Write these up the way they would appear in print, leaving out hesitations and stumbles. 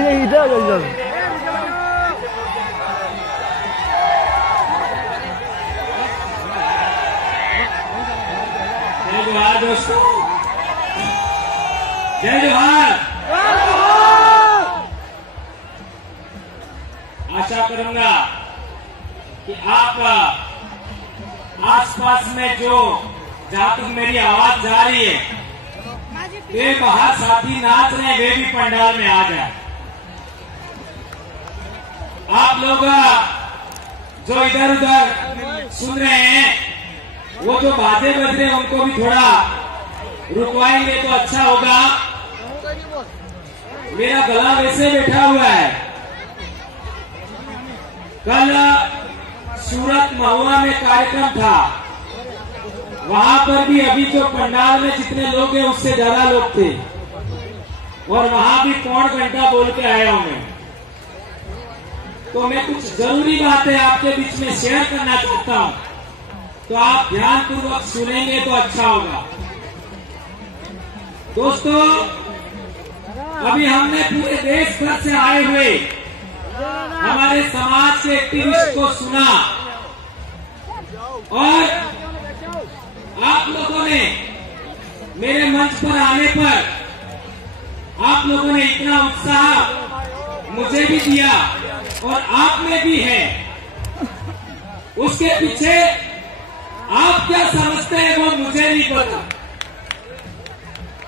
नहीं इधर इधर जय जोहार दोस्तों, जय जोहार। आशा करूंगा कि आप आसपास में जो जहां तक मेरी आवाज जा रही है वे बाहर साथी नाच रहे हैं, वे भी पंडाल में आ जाए। आप लोग जो इधर उधर सुन रहे हैं वो जो बातें बज रहे हैं उनको भी थोड़ा रुकवाएंगे तो अच्छा होगा। मेरा गला वैसे बैठा हुआ है। कल सूरत महुआ में कार्यक्रम था, वहां पर भी अभी जो पंडाल में जितने लोग हैं उससे ज्यादा लोग थे और वहां भी पौन घंटा बोल के आया हूं मैं। तो मैं कुछ जरूरी बातें आपके बीच में शेयर करना चाहता हूं, तो आप ध्यानपूर्वक सुनेंगे तो अच्छा होगा। दोस्तों, अभी हमने पूरे देश भर से आए हुए हमारे समाज के एक्टिविस्ट को सुना और आप लोगों ने मेरे मंच पर आने पर आप लोगों ने इतना उत्साह मुझे भी दिया और आप में भी है। उसके पीछे आप क्या समझते हैं वो मुझे नहीं पता,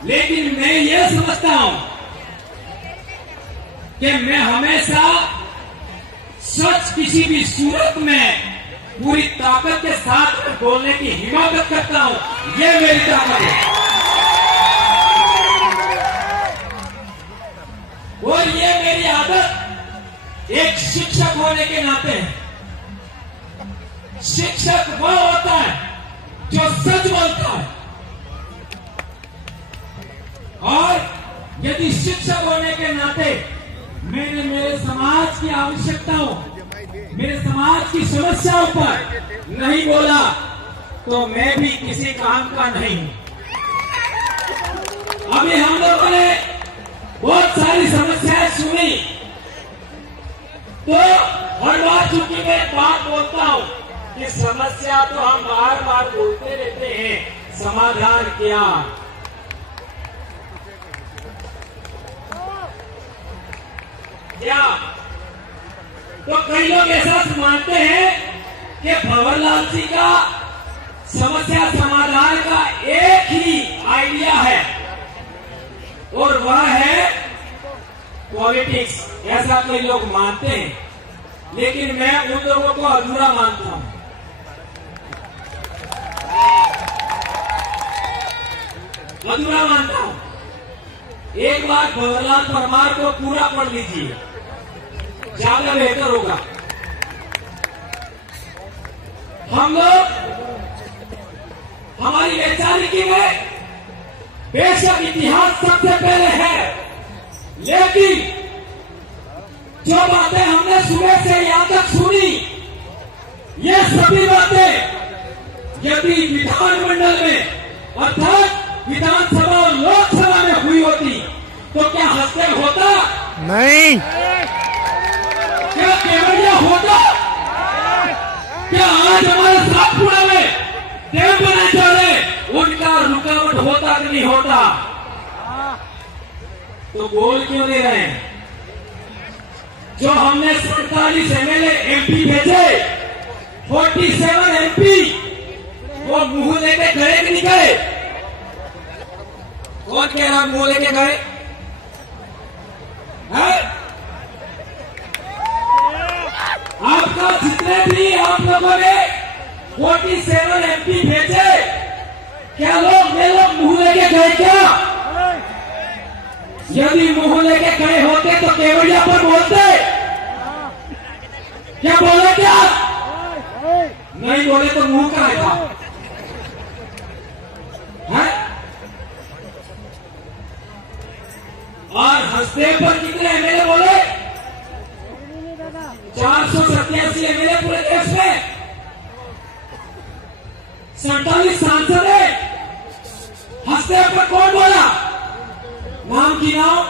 लेकिन मैं ये समझता हूं कि मैं हमेशा सच किसी भी सूरत में पूरी ताकत के साथ बोलने की हिम्मत करता हूं। ये मेरी ताकत है और ये मेरी आदत एक शिक्षक होने के नाते है। शिक्षक वो होता है जो सच बोलता है, और यदि शिक्षक होने के नाते मैंने मेरे समाज की आवश्यकताओं, मेरे समाज की समस्याओं पर नहीं बोला तो मैं भी किसी काम का नहीं हूं। अभी हम लोगों ने बहुत सारी समस्याएं सुनी, तो हर बार चूंकि मैं बात बोलता हूं कि समस्या तो हम बार बार बोलते रहते हैं, समाधान क्या? क्या तो कई लोग ऐसा मानते हैं कि भंवरलाल जी का समस्या समाधान का एक ही आइडिया है और वह है पॉलिटिक्स। ऐसा कई लोग मानते हैं, लेकिन मैं उन लोगों को अधूरा मानता हूं। अधूरा मानता हूं। एक बार भंवरलाल परमार को पूरा पढ़ लीजिए, ज्यादा बेहतर होगा। हम लोग हमारी वैचारिकी में बेशक इतिहास सबसे पहले है, लेकिन जो बातें हमने सुबह से यहां तक सुनी, ये सभी बातें यदि विधानमंडल में अर्थात विधानसभा और लोकसभा में हुई होती तो क्या हस्तक्षेप होता? नहीं। क्या केवड़िया होता? क्या आज हमारे सातपुड़ा में डैम बने जा रहे उनका रुकावट होता कि नहीं होता? तो बोल क्यों नहीं रहे? जो हमने 47 एमएलए एमपी भेजे, 47 एमपी, वो मुंह लेके गए कि नहीं गए? कौन कह रहा मुंह लेके गए? आपका जितने भी आप लोगों ने 47 एमपी भेजे, क्या लोग मुंह लेके गए क्या? यदि मुंह लेके गए होते तो केवड़िया पर बोलते। क्या बोले? क्या नहीं बोले तो मुंह का था। और हंसदेव पर कितने एमएलए बोले? 487 एमएलए पूरे देश में, 47 सांसद है। हंसदेव पर कौन बोला? नाम गिनाओ।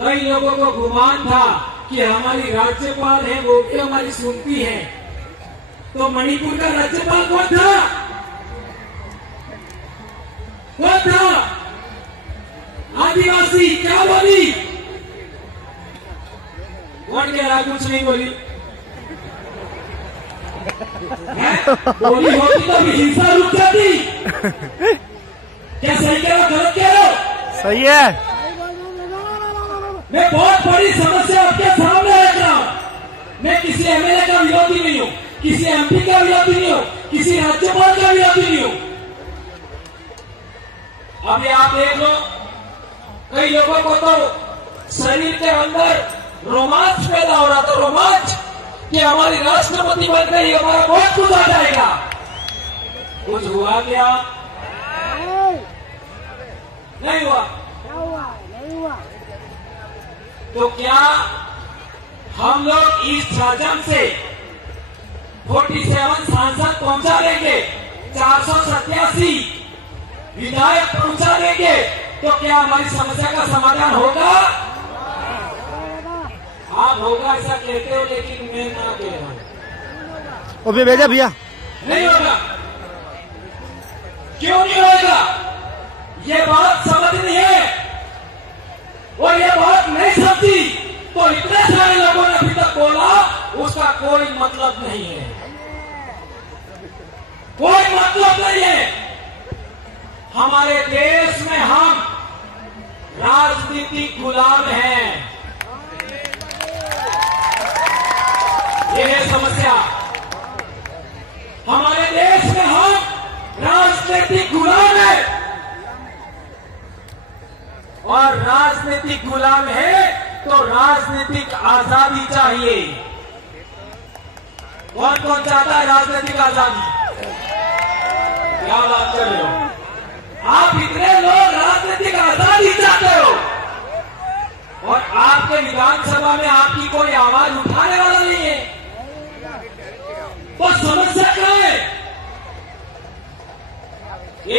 कई लोगों को गुमान था कि हमारी राज्यपाल है वो भी हमारी सुनती है। तो मणिपुर का राज्यपाल कौन था? कौन था? आदिवासी। क्या बोली? कौन कह रहा कुछ नहीं बोली? बोली होती तो भी हिंसा रुक जाती। क्या सही कह रहा गलत कह रहा? सही है। मैं बहुत बड़ी समस्या आपके सामने रख रहा हूं। मैं किसी एमएलए का विरोधी नहीं हूं, किसी एमपी का विरोधी नहीं हूं, किसी राज्यपाल का विरोधी नहीं हूं। अभी आप देख लो, कई लोगों को तो शरीर के अंदर रोमांच पैदा हो रहा था, रोमांच कि हमारी राष्ट्रपति बन गई, हमारा बहुत कुछ आ जाएगा। कुछ हुआ क्या? नहीं हुआ। नहीं हुआ। तो क्या हम लोग इस झारखंड से 47 सांसद पहुंचा देंगे, 487 विधायक पहुंचा देंगे, तो क्या हमारी समस्या का समाधान होगा? आप होगा ऐसा कहते हो, लेकिन मैं ना कह रहा हूं। ओ भेजा भैया। नहीं होगा। क्यों नहीं होगा? ये बात समझनी है और ये बात नहीं समझी तो इतने सारे लोगों ने अभी तक बोला, उसका कोई मतलब नहीं है, कोई मतलब नहीं है। हमारे देश में हम राजनीतिक गुलाम हैं, यह है समस्या। हमारे देश में हम राजनीतिक गुलाम हैं और राजनीतिक गुलाम है तो राजनीतिक आजादी चाहिए। कौन कौन चाहता है राजनीतिक आजादी? क्या बात कर रहे हो आप? इतने लोग राजनीतिक आजादी चाहते हो और आपके विधानसभा में आपकी कोई आवाज उठाने वाला नहीं है, तो समस्या क्या है?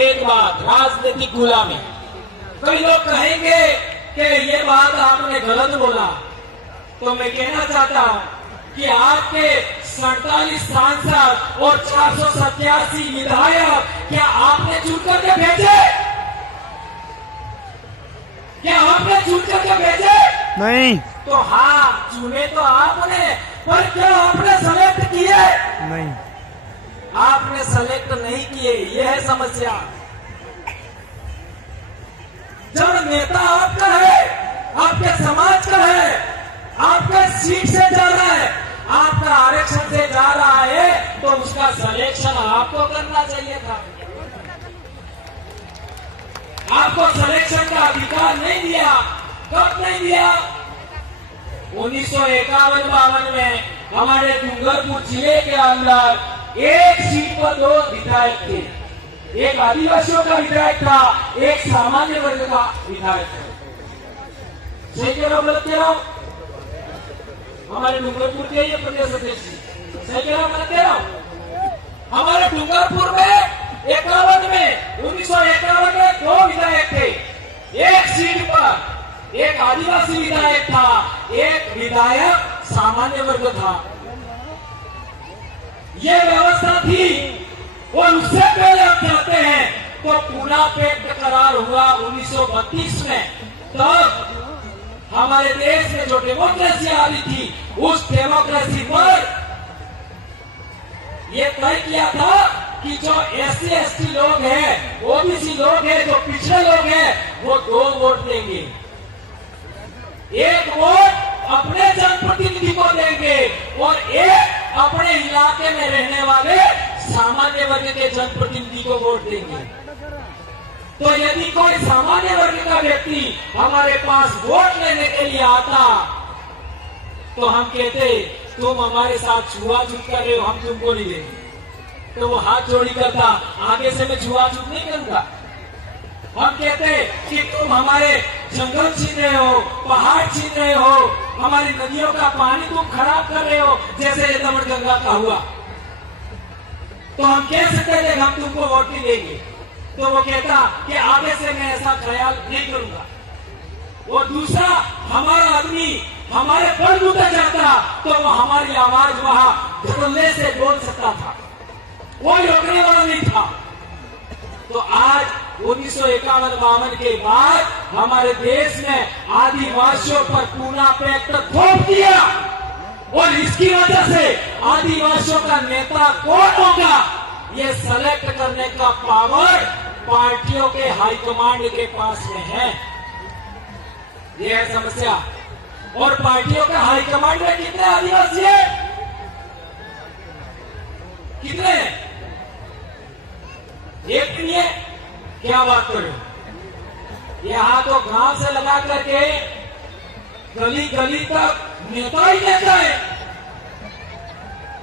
एक बात, राजनीतिक गुलामी। कई लोग कहेंगे कि ये बात आपने गलत बोला, तो मैं कहना चाहता हूं कि आपके 47 सांसद और 487 विधायक क्या आपने चुन करके भेजे? क्या आपने चुन करके भेजे? नहीं। तो हाँ, चुने तो आपने, पर क्या आपने सेलेक्ट किए? नहीं। आपने सेलेक्ट नहीं किए, यह है समस्या। जब नेता आपका है, आपके समाज का है, आपका सीट से जा रहा है, आपका आरक्षण से जा रहा है, तो उसका सिलेक्शन आपको करना चाहिए था। आपको सिलेक्शन का अधिकार नहीं दिया। कब नहीं दिया? 1951-52 में हमारे डूंगरपुर जिले के अंदर एक सीट पर 2 विधायक थे। एक आदिवासियों का विधायक था, एक सामान्य वर्ग का विधायक था। सही कह रहा हूं गलत कह रहा हूं? हमारे डूंगरपुर के ये प्रदेश अध्यक्ष, सही कह रहा हूं गलत कह रहा हूं? हमारे डूंगरपुर में 1951 में 2 विधायक थे। एक सीट पर एक आदिवासी विधायक था, एक विधायक सामान्य वर्ग था। यह व्यवस्था थी। और उससे पहले हम जाते हैं तो पूना पैक्ट करार हुआ 1932 में। तब हमारे देश में जो डेमोक्रेसी आ रही थी, उस डेमोक्रेसी पर यह तय किया था कि जो SC/ST लोग हैं, OBC लोग हैं, जो पिछड़े लोग हैं, वो 2 वोट देंगे। एक वोट अपने जनप्रतिनिधि को देंगे और एक अपने इलाके में रहने वाले सामान्य वर्ग के जनप्रतिनिधि को वोट देंगे। तो यदि कोई सामान्य वर्ग का व्यक्ति हमारे पास वोट लेने के लिए आता, तो हम कहते तुम हमारे साथ छुआछूत कर रहे हो, हम तुमको नहीं देंगे। तो वो हाथ जोड़ी करता, आगे से मैं छुआछूत नहीं करूंगा। हम कहते कि तुम हमारे जंगल छीन रहे हो, पहाड़ छीन रहे हो, हमारी नदियों का पानी तुम खराब कर रहे हो, जैसे ये दमनगंगा का हुआ, तो हम कह सकते थे हम तुमको वोट नहीं देंगे। तो वो कहता कि आगे से मैं ऐसा ख्याल नहीं करूंगा। और दूसरा हमारा आदमी हमारे बलबूते जाता तो वो हमारी आवाज वहां धड़ल्ले से बोल सकता था, कोई रोकने वाला नहीं था। तो आज 1951-52 के बाद हमारे देश में आदिवासियों पर पूना पैक्ट थोप दिया और इसकी वजह से आदिवासियों का नेता कौन होगा ये सेलेक्ट करने का पावर पार्टियों के हाईकमांड के पास में है। ये है समस्या। और पार्टियों के हाईकमांड में कितने आदिवासी है? कितने? एक नहीं है। क्या बात करो, यहां तो गांव से लगा करके गली गली तक नेता ही नेता है,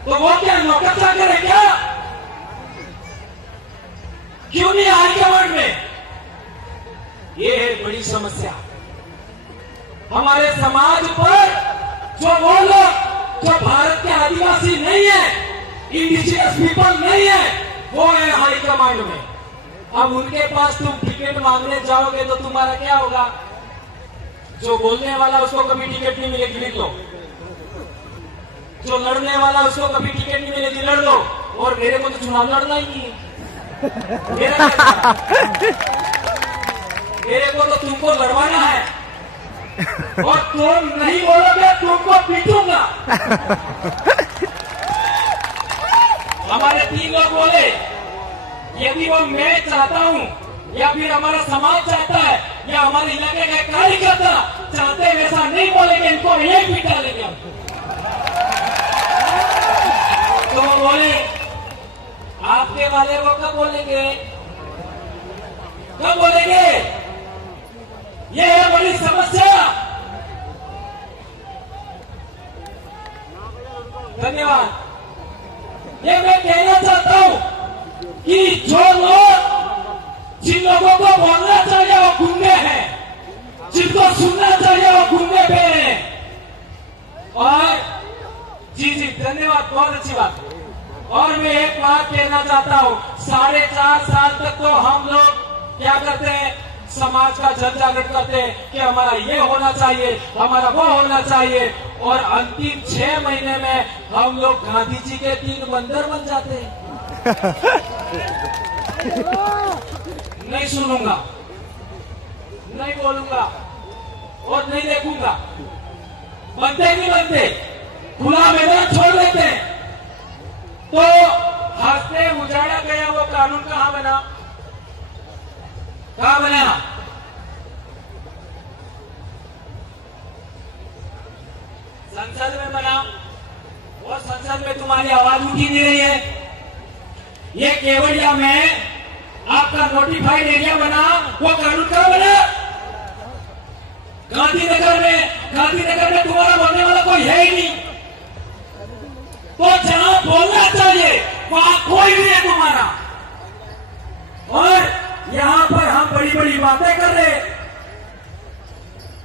तो वो क्या नौकरशाह करे क्या? क्यों नहीं हाईकमांड में? ये है बड़ी समस्या। हमारे समाज पर जो वो लोग जो भारत के आदिवासी नहीं है, इंडिजिनस पीपल नहीं है, वो है हाईकमांड में। अब उनके पास तुम टिकट मांगने जाओगे तो तुम्हारा क्या होगा? जो बोलने वाला उसको कभी टिकट नहीं मिलेगी, लिख लो। जो लड़ने वाला उसको कभी टिकट नहीं मिलेगी, लड़ लो। और मेरे को तो चुनाव लड़ना ही नहीं है। मेरे को तो तुमको लड़वाना है और तुम नहीं बोलोगे तुमको पीटूंगा। हमारे 3 लोग बोले यदि वो मैं चाहता हूं या फिर हमारा समाज चाहता है या हमारे इलाके का कार्यकर्ता चाहते हैं वैसा नहीं बोलेंगे, इनको यही पीटा लेंगे हम। तो वो बोले आपके वाले वो कब बोलेंगे? कब बोलेंगे? ये है बड़ी समस्या। धन्यवाद। ये मैं कहना चाहता हूं कि जो लोग जिन लोगों को बोलना चाहिए वो गूंगे हैं, जिनको सुनना चाहिए वो गूंगे पे हैं। और जी जी धन्यवाद, बहुत अच्छी बात। और मैं एक बात कहना चाहता हूं, 4.5 साल तक तो हम लोग क्या करते हैं, समाज का जन जागृत करते हैं कि हमारा ये होना चाहिए, हमारा वो होना चाहिए। और अंतिम 6 महीने में हम लोग गांधी जी के 3 बंदर बन जाते हैं। नहीं सुनूंगा, नहीं बोलूंगा और नहीं देखूंगा। बनते नहीं बनते, खुला मैदान छोड़ देते हैं। तो हंसते उजाड़ा गया वो कानून कहां बना? कहां बना? संसद में बना। और संसद में तुम्हारी आवाज उठी नहीं रही है। ये केवड़िया में आपका नोटिफाइड एरिया बना, वो कानून कहां बना? गांधीनगर में। गांधीनगर में तुम्हारा बोलने वाला कोई है ही नहीं। तो जहां बोलना चाहिए वहां कोई नहीं है तुम्हारा। और यहां पर हम बड़ी बड़ी बातें कर रहे हैं।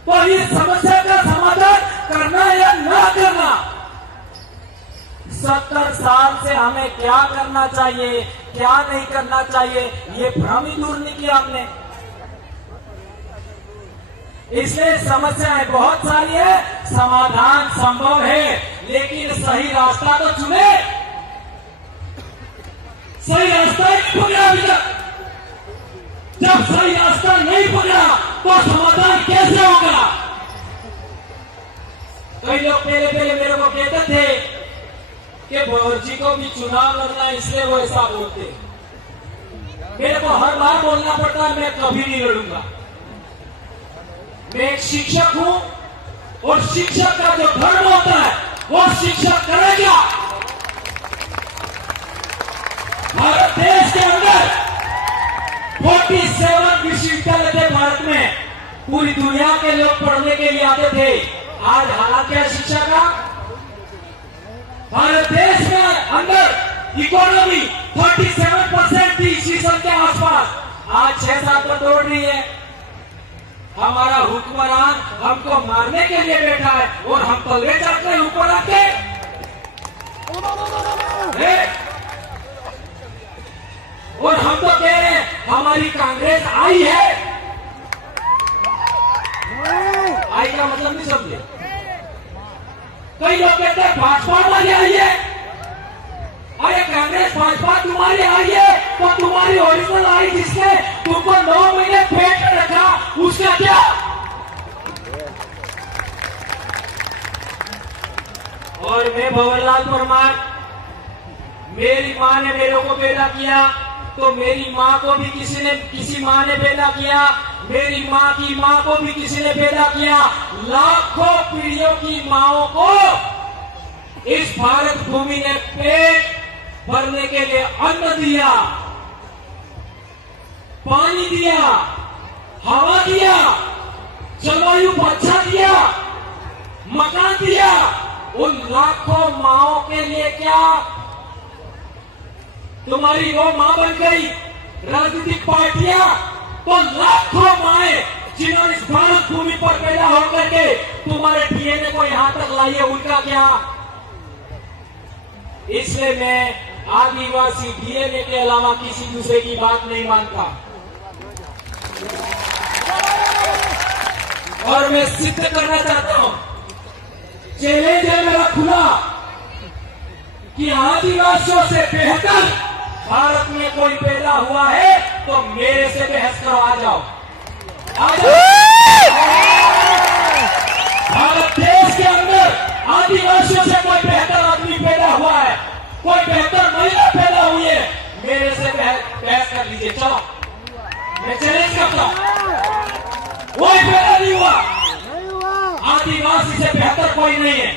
तो इस समस्या का समाधान करना या ना करना, 70 साल से हमें क्या करना चाहिए, क्या नहीं करना चाहिए, ये भ्रम ही दूर नहीं किया हमने। इसलिए समस्याएं बहुत सारी है, समाधान संभव है, लेकिन सही रास्ता तो चुने। सही रास्ता ही नहीं पकड़ा अभी तक। जब सही रास्ता नहीं पकड़ा तो समाधान कैसे होगा? कई लोग पहले मेरे को कहते थे कि भौजी को भी चुनाव लड़ना, इसलिए वो ऐसा बोलते। मेरे को हर बार बोलना पड़ता है मैं कभी नहीं लड़ूंगा। मैं एक शिक्षक हूं और शिक्षक का जो धर्म होता है वो शिक्षक करेगा। भारत देश के अंदर 47 विश्वविद्यालय थे भारत में। पूरी दुनिया के लोग पढ़ने के लिए आते थे। आज हालात क्या शिक्षा का? भारत देश में अंदर इकोनॉमी 37% थी ईस्वी के आसपास, आज 6-7 पर दौड़ रही है। हमारा हुक्मरान हमको मारने के लिए बैठा है और हम तलवे चढ़ते हैं ऊपर आके। और हम तो कह रहे हैं हमारी कांग्रेस आई है। आई का मतलब नहीं समझे। कई लोग कहते हैं भाजपा वाली आई है, अरे कांग्रेस भाजपा तुम्हारी आई है तो तुम्हारी ओरिजिनल आई जिसने तुमको 9 महीने पेट में रखा उसका क्या? और मैं भंवरलाल परमार, मेरी माँ ने मेरे को पैदा किया तो मेरी माँ को भी किसी माँ ने पैदा किया, मेरी माँ की माँ को भी किसी ने पैदा किया। लाखों पीढ़ियों की माँओं को इस भारत भूमि ने पेट भरने के लिए अन्न दिया, पानी दिया, हवा दिया, जलवायु अच्छा दिया, मकान दिया। उन लाखों माँओं के लिए क्या तुम्हारी वो माँ बन गई राजनीतिक पार्टियां? तो लाखों माएं जिन्होंने इस भारत भूमि पर पैदा होकर के तुम्हारे डीएनए को यहां तक लाई है, उनका क्या? इसलिए मैं आदिवासी डीएनए के अलावा किसी दूसरे की बात नहीं मानता। और मैं सिद्ध करना चाहता हूं, चैलेंज है मेरा खुला, कि आदिवासियों से बेहतर भारत में कोई पैदा हुआ है तो मेरे से बहस करो, आ जाओ, आ जाओ। भारत देश के अंदर आदिवासियों से कोई बेहतर आदमी पैदा हुआ है, कोई बेहतर महिला पैदा हुई है, मेरे से बहस कर लीजिए, चलो मैं चैलेंज करता हूं। कोई पैदा नहीं हुआ, आदिवासी से बेहतर कोई नहीं है।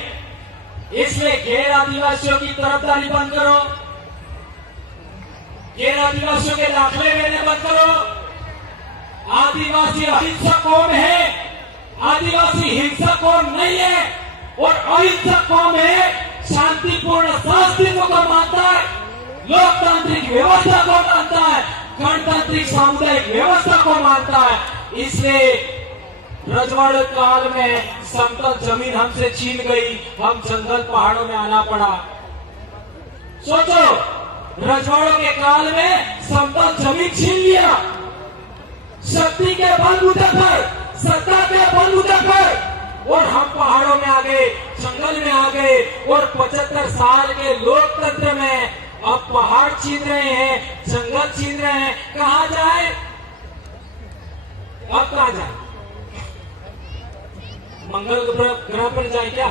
इसलिए गैर आदिवासियों की तरफदारी बंद करो, गैर आदिवासियों के दाखिले लेने बंद करो। आदिवासी अहिंसक कौम है, आदिवासी हिंसक कौम नहीं है, और अहिंसक कौम है, शांतिपूर्ण अस्तित्व को मानता है, लोकतांत्रिक व्यवस्था को मानता है, गणतांत्रिक सामुदायिक व्यवस्था को मानता है। इसलिए रजवाड़े काल में समतल जमीन हमसे छीन गई, हम जंगल पहाड़ों में आना पड़ा। सोचो, रजवाड़ों के काल में समतल जमीन छीन लिया, शक्ति के बलबूते पर, सत्ता के बलबूते पर, और हम पहाड़ों में आ गए, जंगल में आ गए, और 75 साल के लोकतंत्र में अब पहाड़ छीन रहे हैं, जंगल छीन रहे हैं। कहां जाए अब? कहां जाए? मंगल ग्रह पर जाए क्या?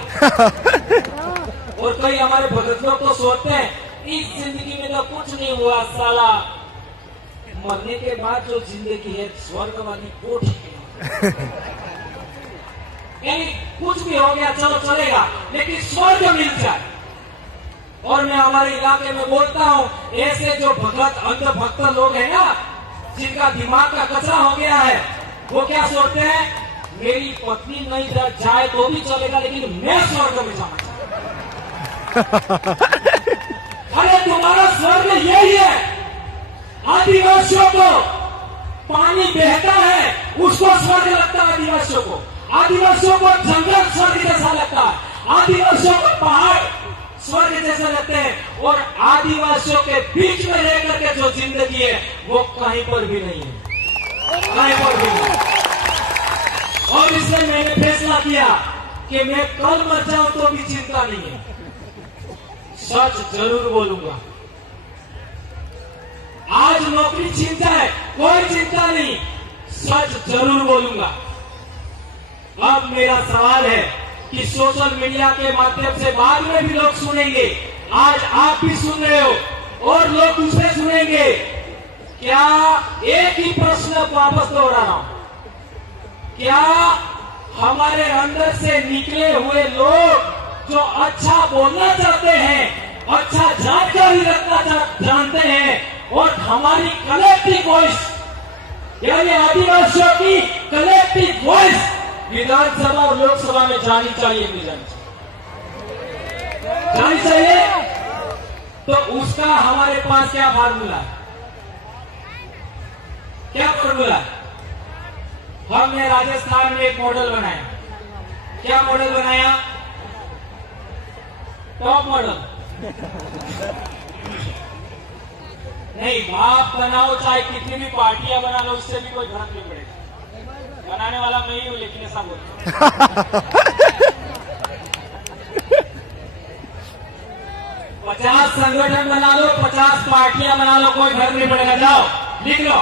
और कई हमारे भगत लोग तो सोचते हैं इस जिंदगी में तो कुछ नहीं हुआ साला, मरने के बाद जो जिंदगी है स्वर्ग वाली कोठी यानी कुछ भी हो गया चलो चलेगा, लेकिन स्वर्ग मिल जाए। और मैं हमारे इलाके में बोलता हूँ, ऐसे जो भगत अंधभक्त लोग हैं ना, जिनका दिमाग का कचरा हो गया है, वो क्या सोचते हैं, मेरी पत्नी नहीं जाए तो भी चलेगा, लेकिन मैं स्वर्ग में जाना चाहता। अरे तुम्हारा स्वर्ग यही है। आदिवासियों को पानी बहता है उसको स्वर्ग लगता है, आदिवासियों को, आदिवासियों को जंगल स्वर्ग जैसा लगता है, आदिवासियों को पहाड़ स्वर्ग जैसा लगते हैं, और आदिवासियों के बीच में रह करके जो जिंदगी है वो कहीं पर भी नहीं है, कहीं पर भी नहीं। और इसलिए मैंने फैसला किया कि मैं कल मर जाऊं तो भी चिंता नहीं है, सच जरूर बोलूंगा। आज नौकरी छीन जाए कोई चिंता नहीं, सच जरूर बोलूंगा। अब मेरा सवाल है कि सोशल मीडिया के माध्यम से बाद में भी लोग सुनेंगे, आज आप भी सुन रहे हो और लोग दूसरे सुनेंगे, क्या एक ही प्रश्न वापस दोहरा रहा हूं, क्या हमारे अंदर से निकले हुए लोग जो अच्छा बोलना चाहते हैं, अच्छा जानकारी रखना जानते हैं, और हमारी कलेक्टिव वॉइस यानी आदिवासियों की कलेक्टिव वॉइस विधानसभा और लोकसभा में जानी चाहिए, जानी चाहिए, तो उसका हमारे पास क्या फार्मूला है, क्या फार्मूला है? हमने राजस्थान में एक मॉडल बनाया। क्या मॉडल बनाया? टॉप मॉडल नहीं, बाप बनाओ चाहे कितनी भी पार्टियां बना लो, उससे भी कोई फर्क नहीं पड़ेगा। बनाने वाला मैं ही हूँ, लेकिन ऐसा बोल 50 संगठन बना लो, 50 पार्टियां बना लो, कोई फर्क नहीं पड़ेगा। जाओ लिख लो,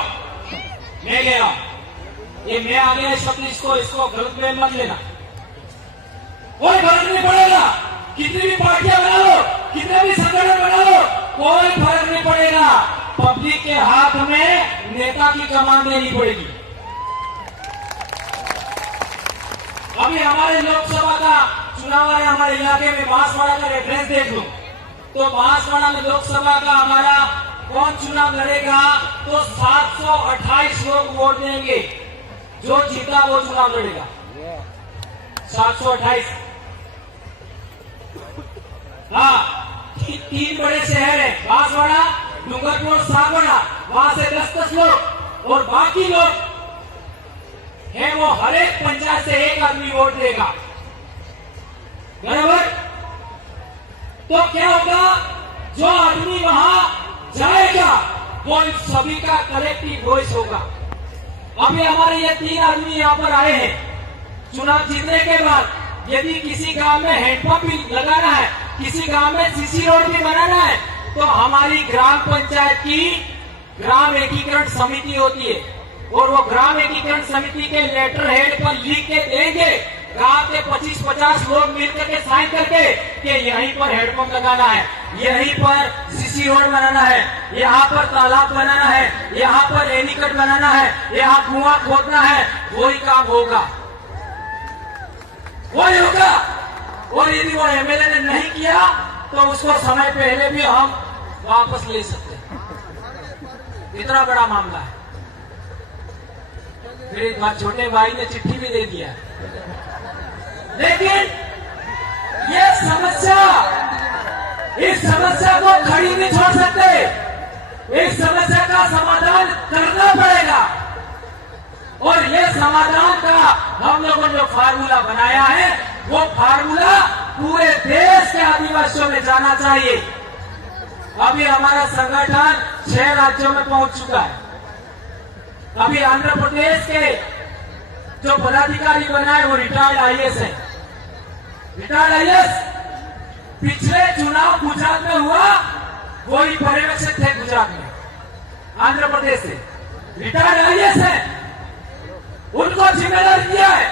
मैं गया, ये मैं आ गया शब्द, इसको गलत में मत लेना। कोई फर्क नहीं पड़ेगा, कितनी भी पार्टियां बना लो, कितने भी संगठन बना लो, कोई फर्क नहीं पड़ेगा। पब्लिक के हाथ में नेता की कमान देनी पड़ेगी। अभी हमारे लोकसभा का चुनाव है, हमारे इलाके में बांसवाड़ा का रेफरेंस देख लो, तो बांसवाड़ा में लोकसभा का हमारा कौन चुनाव लड़ेगा, तो 728 लोग वोट देंगे, जो जीता वो चुनाव लड़ेगा। 728। हाँ, 3 बड़े शहर है, बांसवाड़ा, डूंगरपुर, सागवाड़ा, वहां से 10-10 लोग, और बाकी लोग है वो हर एक पंचायत से एक आदमी वोट देगा, बराबर। तो क्या होगा, जो आदमी वहां जाएगा वो इन सभी का कलेक्टिव वॉइस होगा। अभी हमारे ये 3 आदमी यहाँ पर आए हैं, चुनाव जीतने के बाद यदि किसी गांव में हैंडपंप भी लगाना है, किसी गांव में सीसी रोड भी बनाना है, तो हमारी ग्राम पंचायत की ग्राम एकीकरण समिति होती है, और वो ग्राम एकीकरण समिति के लेटर हेड पर लिख के देंगे, गांव के 25-50 लोग मिलकर के साइन करके कि यहीं पर हेडपंप लगाना है, यहीं पर सीसी रोड बनाना है, यहाँ पर तालाब बनाना है, यहाँ पर एनीकट बनाना है, यहाँ कुआं खोदना है, वही काम होगा, वही होगा। और यदि वो एमएलए ने नहीं किया तो उसको समय पहले भी हम वापस ले सकते हैं, इतना बड़ा मामला है। फिर एक बार छोटे भाई ने चिट्ठी भी दे दिया, लेकिन ये समस्या, इस समस्या को खड़ी नहीं छोड़ सकते, इस समस्या का समाधान करना पड़ेगा। और ये समाधान का हम लोगों ने जो फार्मूला बनाया है, वो फार्मूला पूरे देश के आदिवासियों में जाना चाहिए। अभी हमारा संगठन 6 राज्यों में पहुंच चुका है। अभी आंध्र प्रदेश के जो पदाधिकारी बना है वो रिटायर्ड आईएएस है, रिटायर्ड आईएएस। पिछले चुनाव गुजरात में हुआ, वही पर्यवेक्षक थे गुजरात में, आंध्र प्रदेश से रिटायर्ड आईएएस है, उनको जिम्मेदारी दिया है।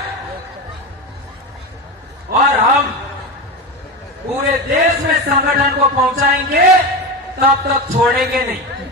और हम पूरे देश में संगठन को पहुंचाएंगे, तब तक छोड़ेंगे नहीं।